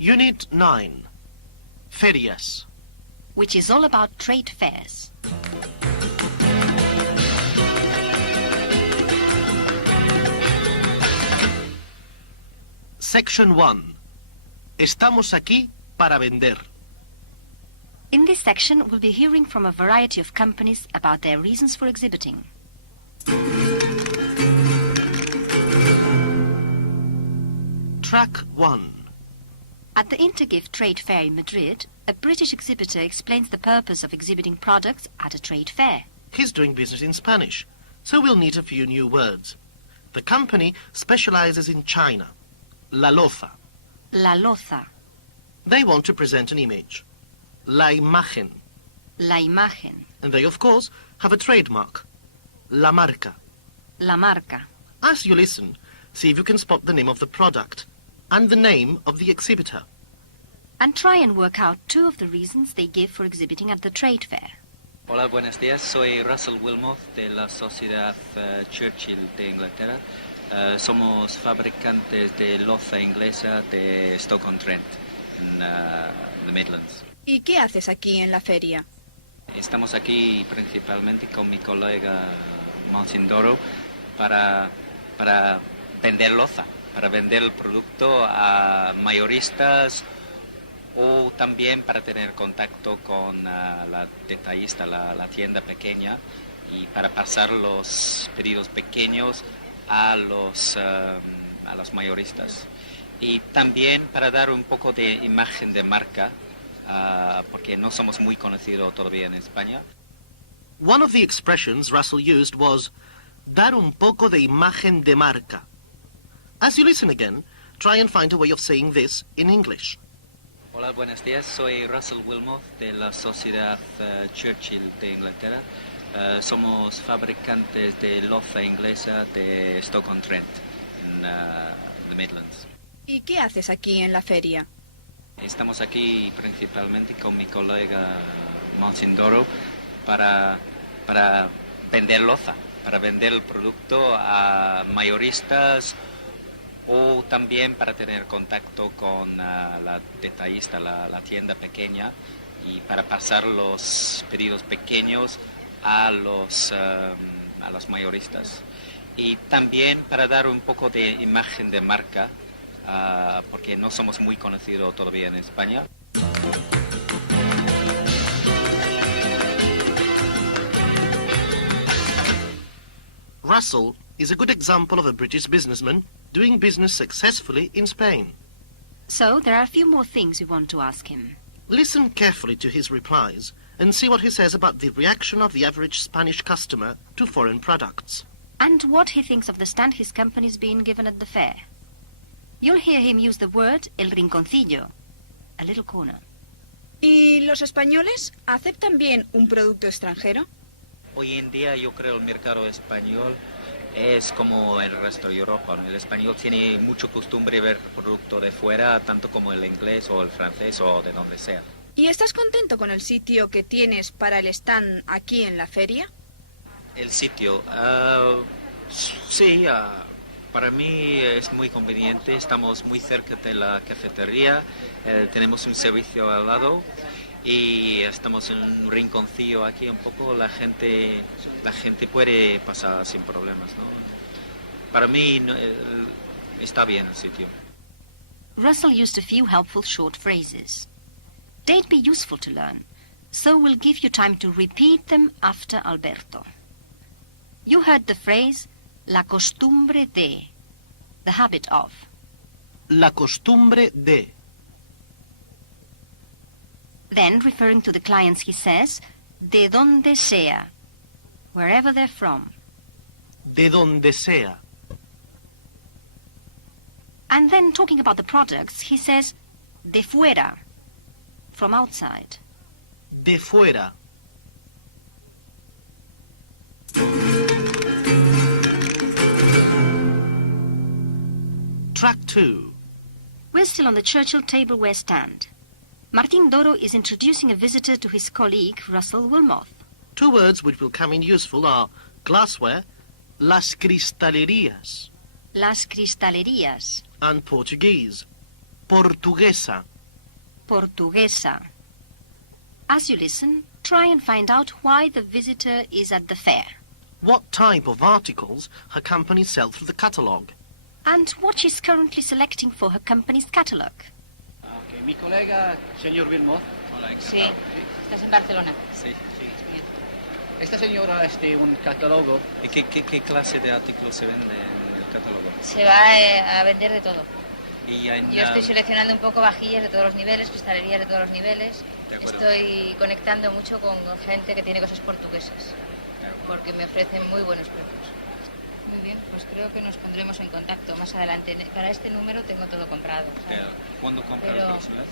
Unit 9. Ferias. Which is all about trade fairs. Section 1. Estamos aquí para vender. In this section, we'll be hearing from a variety of companies about their reasons for exhibiting. Track 1. At the Intergift Trade Fair in Madrid, a British exhibitor explains the purpose of exhibiting products at a trade fair. He's doing business in Spanish, so we'll need a few new words. The company specializes in China. La Loza. La Loza. They want to present an image. La Imagen. La Imagen. And they, of course, have a trademark. La Marca. La Marca. As you listen, see if you can spot the name of the product and the name of the exhibitor. And try and work out two of the reasons they give for exhibiting at the trade fair. Hola, buenos días. Soy Russell Wilmoth de la Sociedad Churchill de Inglaterra. Somos fabricantes de loza inglesa de Stoke-on-Trent, en the Midlands. ¿Y qué haces aquí en la feria? Estamos aquí principalmente con mi colega Martin Doro para vender loza, para vender el producto a mayoristas o también para tener contacto con la detallista, la tienda pequeña, y para pasar los pedidos pequeños a los mayoristas. Y también para dar un poco de imagen de marca, porque no somos muy conocidos todavía en España. One of the expressions Russell used was, dar un poco de imagen de marca. As you listen again, try and find a way of saying this in English. Hola, buenos días. Soy Russell Wilmoth de la Sociedad Churchill de Inglaterra. Somos fabricantes de loza inglesa de Stoke-on-Trent, en the Midlands. ¿Y qué haces aquí en la feria? Estamos aquí principalmente con mi colega Martin Doro para vender loza, para vender el producto a mayoristas o también para tener contacto con la detallista, la tienda pequeña, y para pasar los pedidos pequeños a los mayoristas. Y también para dar un poco de imagen de marca, porque no somos muy conocidos todavía en España. Russell is a good example of a British businessman doing business successfully in Spain. So, there are a few more things we want to ask him. Listen carefully to his replies and see what he says about the reaction of the average Spanish customer to foreign products. And what he thinks of the stand his company's been given at the fair. You'll hear him use the word el rinconcillo, a little corner. ¿Y los españoles aceptan bien un producto extranjero? Hoy en día yo creo el mercado español es como el resto de Europa, ¿no? El español tiene mucha costumbre ver producto de fuera, tanto como el inglés o el francés o de donde sea. ¿Y estás contento con el sitio que tienes para el stand aquí en la feria? El sitio, sí, para mí es muy conveniente. Estamos muy cerca de la cafetería, tenemos un servicio al lado y estamos en un rinconcillo aquí un poco. La gente puede pasar sin problemas, ¿no? Para mí está bien el sitio. Russell used a few helpful short phrases. They'd be useful to learn, so we'll give you time to repeat them after Alberto. You heard the phrase, la costumbre de, the habit of. La costumbre de. Then, referring to the clients, he says, de donde sea, wherever they're from. De donde sea. And then, talking about the products, he says, de fuera, from outside. De fuera. Track 2. We're still on the Churchill tableware stand. Martin Doro is introducing a visitor to his colleague, Russell Wilmoth. Two words which will come in useful are glassware, las cristalerías, Las cristalerías. and Portuguese. Portuguesa. Portuguesa. As you listen, try and find out why the visitor is at the fair. What type of articles her company sell through the catalogue. And what she's currently selecting for her company's catalogue. Okay. Mi colega, señor Wilmot. Hola, Sí, encantado. estás en Barcelona. Sí. Esta señora un catálogo. ¿Y qué clase de artículos se vende en el catálogo? Se va a vender de todo. Y hay Yo estoy seleccionando un poco vajillas de todos los niveles, cristalerías de todos los niveles. De acuerdo. Estoy conectando mucho con gente que tiene cosas portuguesas, porque me ofrecen muy buenos precios. Muy bien, pues creo que nos pondremos en contacto más adelante. Para este número tengo todo comprado. ¿sabes? ¿Cuándo compra Pero- la próxima vez?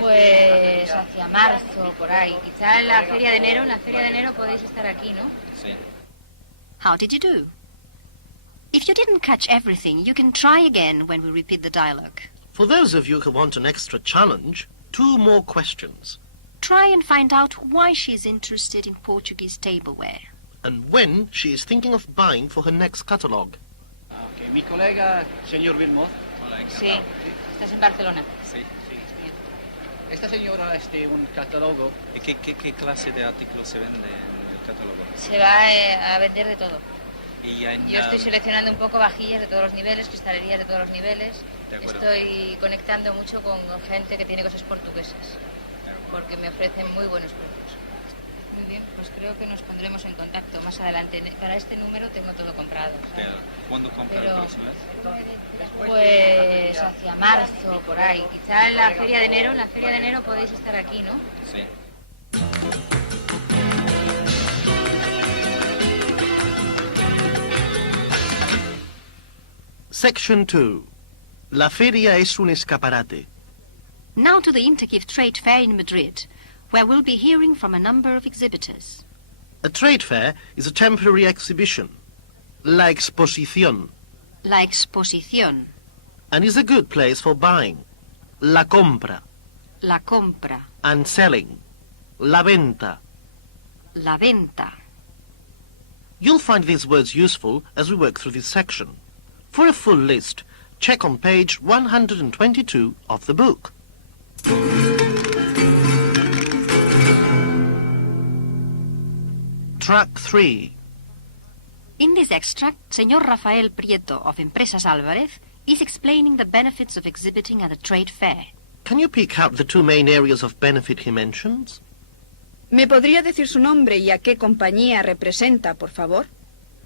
Pues hacia marzo, por ahí. Quizá en la feria de enero podéis estar aquí, ¿no? Sí. How did you do? If you didn't catch everything, you can try again when we repeat the dialogue. For those of you who want an extra challenge, 2 more questions. Try and find out why she's interested in Portuguese tableware. And when she is thinking of buying for her next catalogue. Okay. Mi colega, señor Wilmot. Hola, Sí, encantado. estás en Barcelona. Sí. Esta señora un catálogo. ¿Y qué clase de artículos se vende en el catálogo? Se va a vender de todo. Y hay Yo estoy seleccionando un poco vajillas de todos los niveles, cristalerías de todos los niveles. De acuerdo. Estoy conectando mucho con gente que tiene cosas portuguesas, porque me ofrecen muy buenos precios. Muy bien, pues creo que nos pondremos en contacto más adelante. Para este número tengo todo comprado. ¿sabes? ¿Cuándo compra Pero- la próxima vez? Pues hacia marzo, por ahí. Quizá en la feria de enero podéis estar aquí, ¿no? Sí. Section 2. La feria es un escaparate. Now to the Intergift Trade Fair in Madrid, where we'll be hearing from a number of exhibitors. A trade fair is a temporary exhibition, la exposición, La exposición, and is a good place for buying, la compra, la compra, and selling, la venta. la venta. You'll find these words useful as we work through this section. For a full list, check on page 122 of the book. Track 3. In this extract, Señor Rafael Prieto of Empresas Álvarez is explaining the benefits of exhibiting at a trade fair. Can you pick out the 2 main areas of benefit he mentions? ¿Me podría decir su nombre y a qué compañía representa, por favor?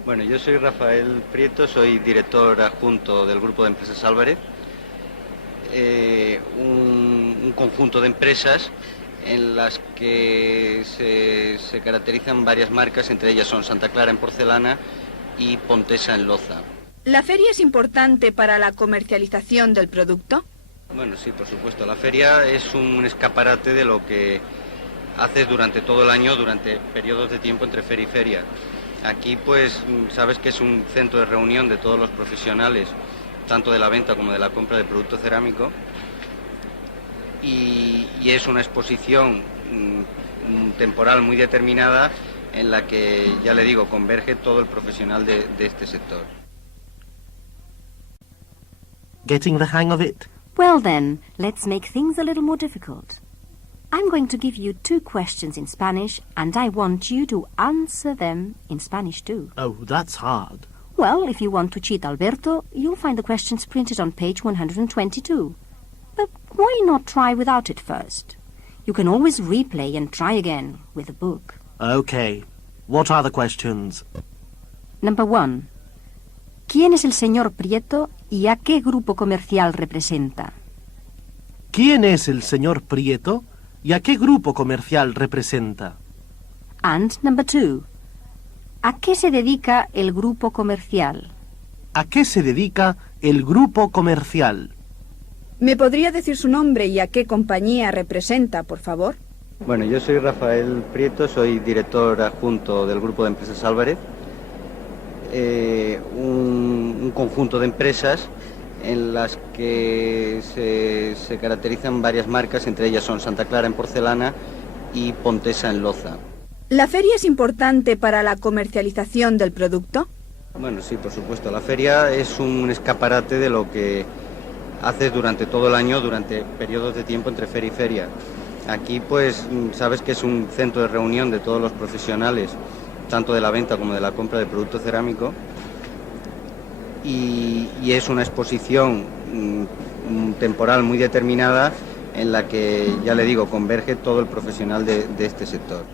Bueno, yo soy Rafael Prieto, soy director adjunto del Grupo de Empresas Álvarez, un conjunto de empresas en las que se caracterizan varias marcas, entre ellas son Santa Clara en porcelana y Pontesa en loza. ¿La feria es importante para la comercialización del producto? Bueno, sí, por supuesto, la feria es un escaparate de lo que haces durante todo el año, durante periodos de tiempo entre feria y feria. Aquí, pues, sabes que es un centro de reunión de todos los profesionales, tanto de la venta como de la compra de producto cerámico, y es una exposición temporal muy determinada en la que, ya le digo, converge todo el profesional de este sector. Getting the hang of it? Well then, let's make things a little more difficult. I'm going to give you 2 questions in Spanish, and I want you to answer them in Spanish too. Oh, that's hard. Well, if you want to cheat Alberto, you'll find the questions printed on page 122. But why not try without it first? You can always replay and try again with the book. Okay. What are the questions? Number 1. ¿Quién es el señor Prieto y a qué grupo comercial representa? ¿Quién es el señor Prieto y a qué grupo comercial representa? And number 2. ¿A qué se dedica el grupo comercial? ¿A qué se dedica el grupo comercial? ¿Me podría decir su nombre y a qué compañía representa, por favor? Bueno, yo soy Rafael Prieto, soy director adjunto del Grupo de Empresas Álvarez, un conjunto de empresas en las que se caracterizan varias marcas, entre ellas son Santa Clara en porcelana y Pontesa en loza. ¿La feria es importante para la comercialización del producto? Bueno, sí, por supuesto. La feria es un escaparate de lo que haces durante todo el año, durante periodos de tiempo entre feria y feria. Aquí pues sabes que es un centro de reunión de todos los profesionales, tanto de la venta como de la compra de producto cerámico, y es una exposición temporal muy determinada en la que, ya le digo, converge todo el profesional de este sector.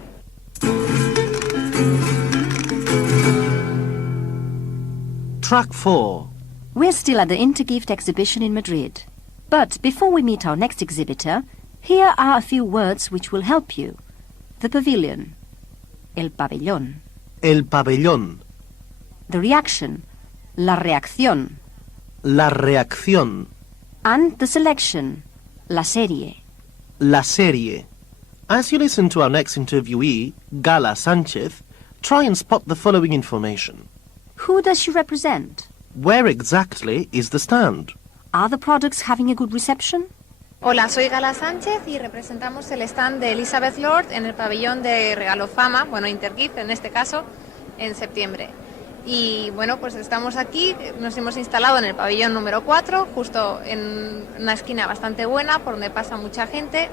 Track 4. We're still at the Intergift exhibition in Madrid. But before we meet our next exhibitor, here are a few words which will help you. The pavilion. El pabellón. El pabellón. The reaction. La reacción. La reacción. And the selection. La serie. La serie. As you listen to our next interviewee, Gala Sanchez, try and spot the following information. Who does she represent? Where exactly is the stand? Are the products having a good reception? Hola, soy Gala Sánchez y representamos el stand de Elizabeth Lord en el pabellón de Regalo Fama, bueno, Intergift en este caso, en septiembre. Y bueno, pues estamos aquí, nos hemos instalado en el pabellón número 4, justo en una esquina bastante buena, por donde pasa mucha gente,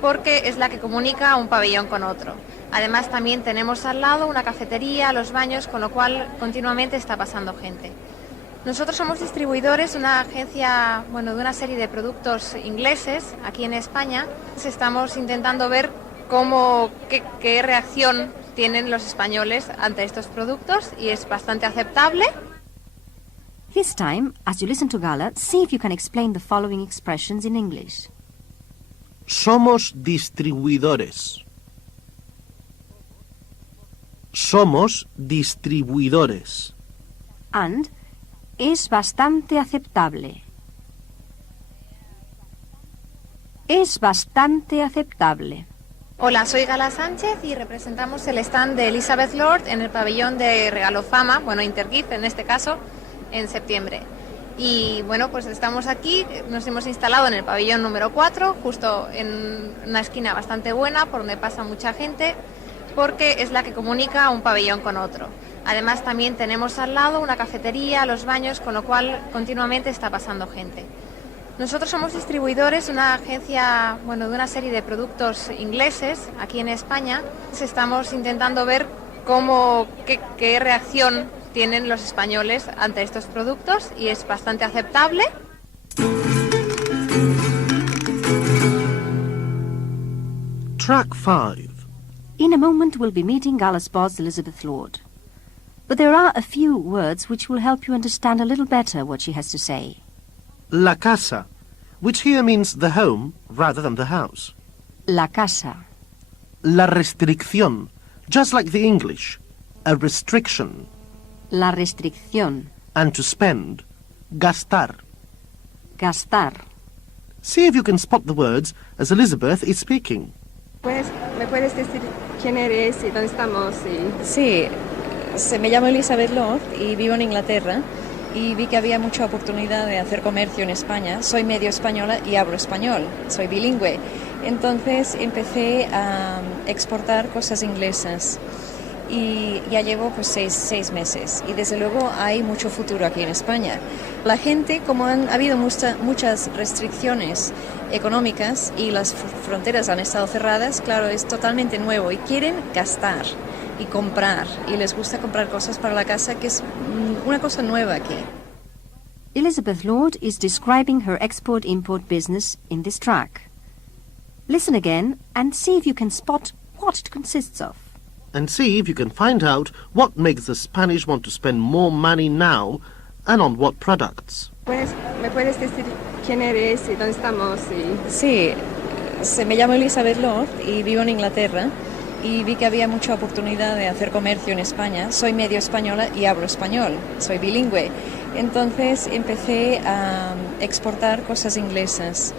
porque es la que comunica un pabellón con otro. Además también tenemos al lado una cafetería, los baños, con lo cual continuamente está pasando gente. Nosotros somos distribuidores, una agencia, bueno, de una serie de productos ingleses aquí en España. Estamos intentando ver qué reacción tienen los españoles ante estos productos y es bastante aceptable. This time, as you listen to Gala, see if you can explain the following expressions in English. Somos distribuidores. Somos distribuidores. And es bastante aceptable. Es bastante aceptable. Hola, soy Gala Sánchez y representamos el stand de Elizabeth Lord en el pabellón de Regalo Fama, bueno, Intergift en este caso, en septiembre. Y bueno, pues estamos aquí, nos hemos instalado en el pabellón número 4, justo en una esquina bastante buena, por donde pasa mucha gente, porque es la que comunica un pabellón con otro. Además también tenemos al lado una cafetería, los baños, con lo cual continuamente está pasando gente. Nosotros somos distribuidores, una agencia, bueno, de una serie de productos ingleses aquí en España. Estamos intentando ver qué reacción tienen los españoles ante estos productos y es bastante aceptable. Track 5. In a moment we'll be meeting Gala's boss, Elizabeth Lord. But there are a few words which will help you understand a little better what she has to say. La casa, which here means the home rather than the house. La casa. La restricción, just like the English, a restriction. La restricción. And to spend, gastar. Gastar. See if you can spot the words as Elizabeth is speaking. ¿Me puedes decir quién eres y dónde estamos? Sí, me llamo Elizabeth Lord y vivo en Inglaterra y vi que había mucha oportunidad de hacer comercio en España. Soy medio española y hablo español, soy bilingüe. Entonces empecé a exportar cosas inglesas y ya llevo pues seis meses y desde luego hay mucho futuro aquí en España. La gente, como han habido muchas restricciones económicas y las fronteras han estado cerradas, claro, es totalmente nuevo y quieren gastar y comprar y les gusta comprar cosas para la casa, que es una cosa nueva aquí. Elizabeth Lord is describing her export-import business in this track. Listen again and see if you can spot what it consists of. And see if you can find out what makes the Spanish want to spend more money now and on what products. ¿Me puedes decir quién eres y dónde estamos? Sí, me llamo Elizabeth Lord y vivo en Inglaterra y vi que había mucha oportunidad de hacer comercio en España. Soy medio española y hablo español, soy bilingüe. Entonces empecé a exportar cosas inglesas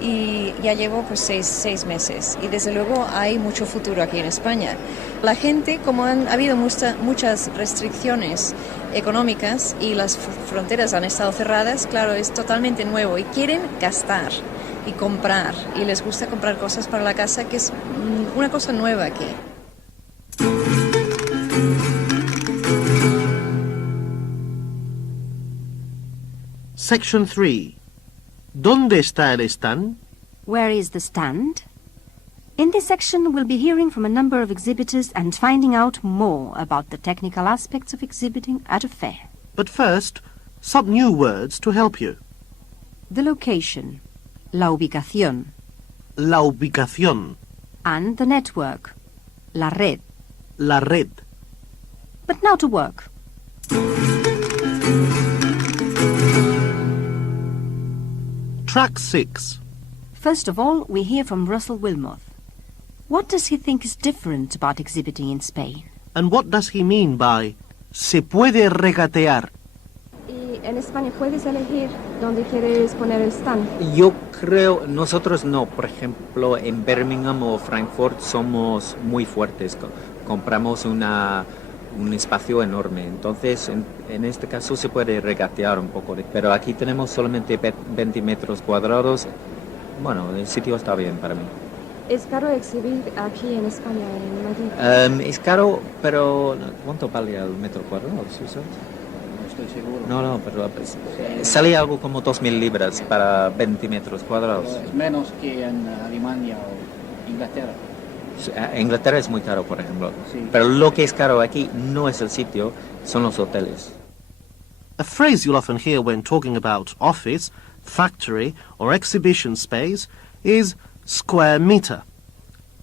y ya llevo pues seis meses y desde luego hay mucho futuro aquí en España. La gente, como han habido muchas restricciones económicas y las fronteras han estado cerradas, claro, es totalmente nuevo y quieren gastar y comprar y les gusta comprar cosas para la casa, que es una cosa nueva aquí. Section 3. ¿Dónde está el stand? Where is the stand? In this section, we'll be hearing from a number of exhibitors and finding out more about the technical aspects of exhibiting at a fair. But first, some new words to help you. The location, la ubicación, La ubicación, and the network, la red. la red. But now to work. Track 6. First of all, we hear from Russell Wilmoth. What does he think is different about exhibiting in Spain? And what does he mean by se puede regatear? Y en España puedes elegir dónde quieres poner el stand. Yo creo, nosotros no. Por ejemplo, en Birmingham o Frankfurt somos muy fuertes. Compramos un espacio enorme. Entonces, en este caso se puede regatear un poco. Pero aquí tenemos solamente 20 metros cuadrados. Bueno, el sitio está bien para mí. ¿Es caro exhibir aquí en España, en Madrid? Es caro, pero ¿cuánto vale el metro cuadrado? ¿Sí sabes? No estoy seguro. No, pero pues, sale algo como 2.000 libras para 20 metros cuadrados. Es menos que en Alemania o Inglaterra. Inglaterra es muy caro, por ejemplo. Sí. Pero lo que es caro aquí no es el sitio, son los hoteles. A phrase you'll often hear when talking about office, factory or exhibition space is square meter.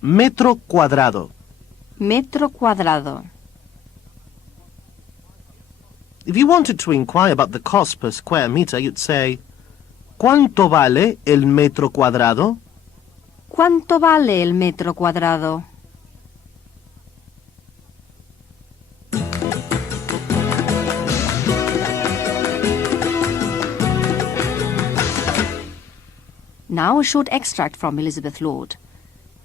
Metro cuadrado. Metro cuadrado. If you wanted to inquire about the cost per square meter, you'd say, ¿cuánto vale el metro cuadrado? ¿Cuánto vale el metro cuadrado? Now a short extract from Elizabeth Lord.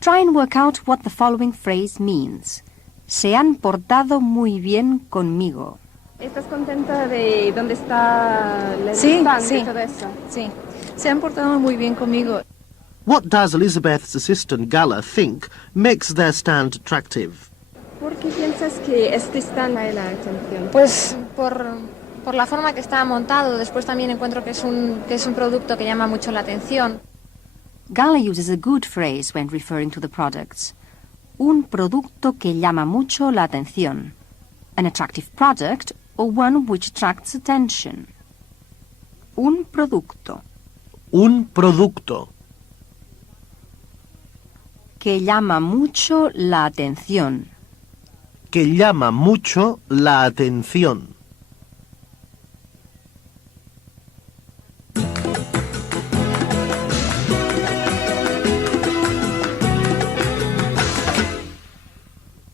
Try and work out what the following phrase means. Se han portado muy bien conmigo. ¿Estás contenta de dónde está el Sí, stand sí. y todo eso? Sí, se han portado muy bien conmigo. What does Elizabeth's assistant Gala think makes their stand attractive? ¿Por qué piensas que este stand trae la atención? Pues por la forma que está montado. Después también encuentro que es un producto que llama mucho la atención. Gala uses a good phrase when referring to the products. Un producto que llama mucho la atención. An attractive product or one which attracts attention. Un producto Un producto que llama mucho la atención. que llama mucho la atención.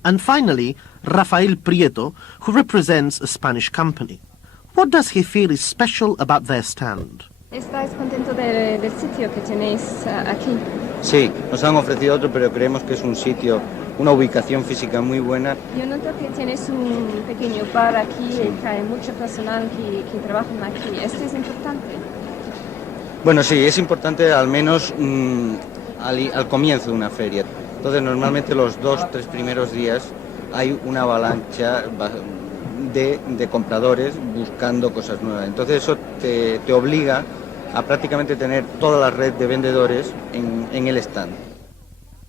And finally, Rafael Prieto, who represents a Spanish company. What does he feel is special about their stand? ¿Estás contento del sitio que tenéis aquí? Sí, nos han ofrecido otro, pero creemos que es un sitio, una ubicación física muy buena. Yo noto que tienes un pequeño bar aquí y que hay mucho personal que trabajan aquí. ¿Esto es importante? Bueno, sí, es importante al menos al comienzo de una feria. Entonces, normalmente los 2-3 primeros días hay una avalancha de compradores buscando cosas nuevas. Entonces, eso te obliga a prácticamente tener toda la red de vendedores en el stand.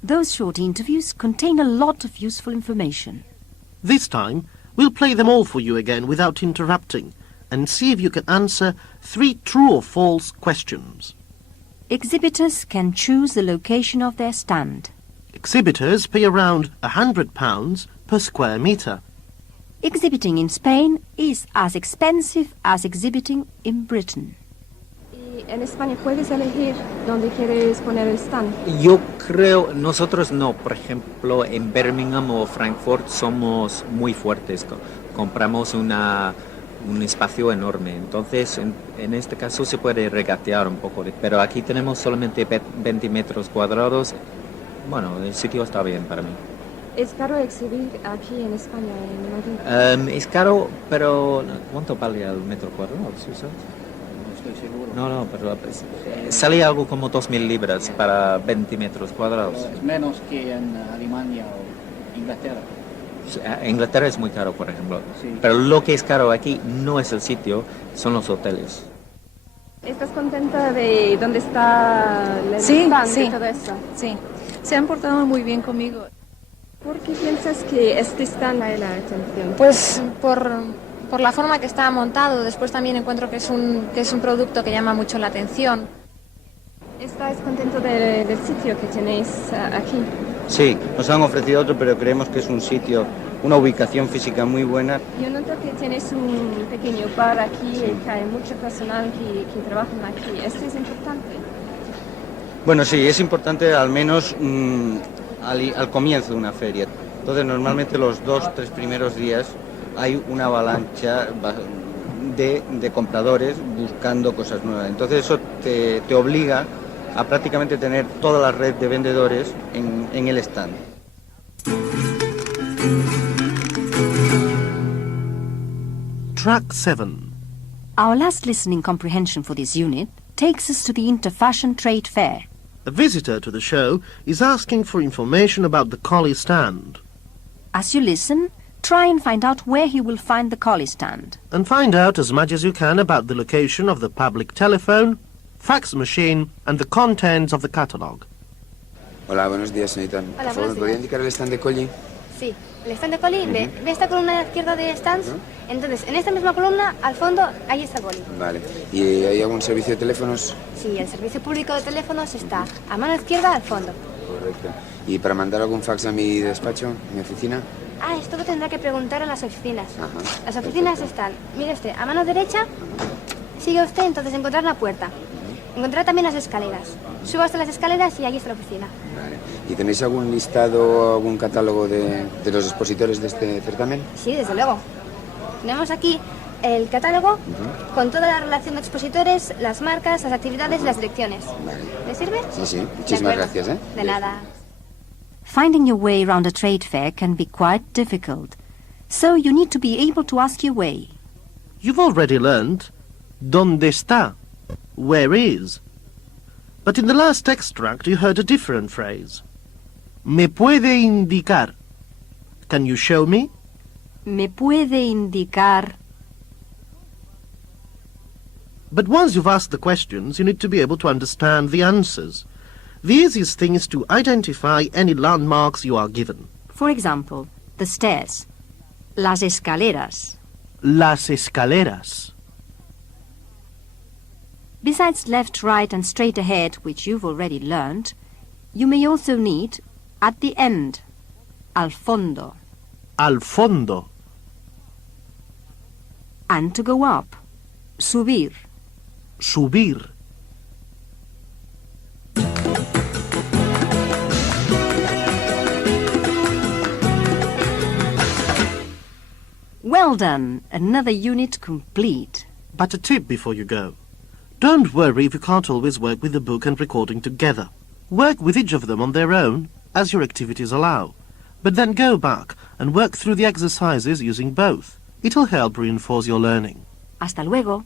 Those short interviews contain a lot of useful information. This time, we'll play them all for you again without interrupting and see if you can answer 3 true or false questions. Exhibitors can choose the location of their stand. Exhibitors pay around £100 per square metre. Exhibiting in Spain is as expensive as exhibiting in Britain. Y en España puedes elegir dónde quieres poner el stand. Yo creo, nosotros no. Por ejemplo, en Birmingham o Frankfurt somos muy fuertes. Compramos un espacio enorme. Entonces, en este caso se puede regatear un poco. Pero aquí tenemos solamente 20 metros cuadrados. Bueno, el sitio está bien para mí. ¿Es caro exhibir aquí en España, en Madrid? Es caro, pero ¿cuánto vale el metro cuadrado? ¿Sí sabes? No estoy seguro. No, pero pues, sale algo como 2.000 libras para 20 metros cuadrados. Es menos que en Alemania o Inglaterra. Inglaterra es muy caro, por ejemplo. Sí. Pero lo que es caro aquí no es el sitio, son los hoteles. ¿Estás contenta de dónde está el Sí, stand sí. y todo eso? Sí, se han portado muy bien conmigo. ¿Por qué piensas que este stand da la atención? Pues por la forma que está montado. Después también encuentro que es un producto que llama mucho la atención. ¿Estás contento del sitio que tenéis aquí? Sí, nos han ofrecido otro, pero creemos que es un sitio, una ubicación física muy buena. Yo noto que tienes un pequeño bar aquí y que hay mucho personal que trabaja aquí. ¿Esto es importante? Bueno, sí, es importante al menos al comienzo de una feria. Entonces, normalmente los 2-3 primeros días hay una avalancha de compradores buscando cosas nuevas. Entonces, eso te obliga a prácticamente tener toda la red de vendedores en el stand. Track 7. Our last listening comprehension for this unit takes us to the Interfashion Trade Fair. A visitor to the show is asking for information about the collie stand. As you listen, try and find out where he will find the collie stand. And find out as much as you can about the location of the public telephone, fax machine, and the contents of the catalogue. Hola, buenos días, señorita. Hola, Por favor, buenos ¿me podría días. indicar el stand de Collie? Sí, el stand de Collie, ve esta columna de la izquierda de stands. Entonces, en esta misma columna, al fondo, ahí está el Collie. Vale. ¿Y hay algún servicio de teléfonos? Sí, el servicio público de teléfonos está a mano izquierda al fondo. Correcto. ¿Y para mandar algún fax a mi despacho, a mi oficina? Ah, esto lo tendrá que preguntar a las oficinas. Ajá. Las oficinas están, mire usted, a mano derecha, sigue usted, entonces encontrar una puerta. Encontrará también las escaleras. Suba hasta las escaleras y ahí está la oficina. Vale. ¿Y tenéis algún listado, algún catálogo de los expositores de este certamen? Sí, desde luego. Tenemos aquí el catálogo con toda la relación de expositores, las marcas, las actividades y las direcciones. Vale. ¿Le sirve? Sí, sí. De Muchísimas acuerdo. gracias, ¿eh? De nada. Finding your way around a trade fair can be quite difficult, so you need to be able to ask your way. You've already learned ¿dónde está? Where is? But in the last extract you heard a different phrase. ¿Me puede indicar? Can you show me? ¿Me puede indicar? But once you've asked the questions, you need to be able to understand the answers. The easiest thing is to identify any landmarks you are given. For example, the stairs. Las escaleras. Las escaleras. Besides left, right and straight ahead, which you've already learned, you may also need at the end, al fondo, Al fondo. and to go up, subir. Subir. Well done, another unit complete. But a tip before you go. Don't worry if you can't always work with the book and recording together. Work with each of them on their own, as your activities allow. But then go back and work through the exercises using both. It'll help reinforce your learning. Hasta luego.